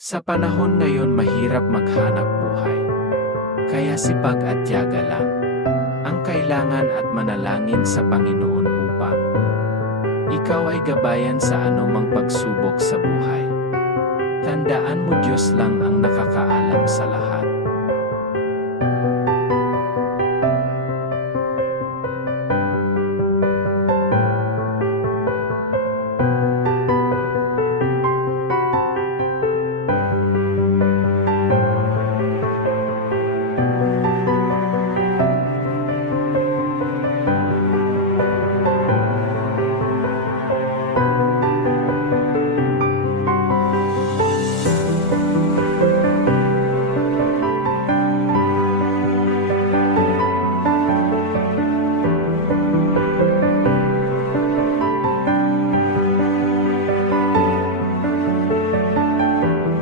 Sa panahon ngayon mahirap maghanap buhay. Kaya sipag at tiyaga lang ang kailangan at manalangin sa Panginoon upang ikaw ay gabayan sa anumang pagsubok sa buhay. Tandaan mo Diyos lang ang nakakaalam sa lahat.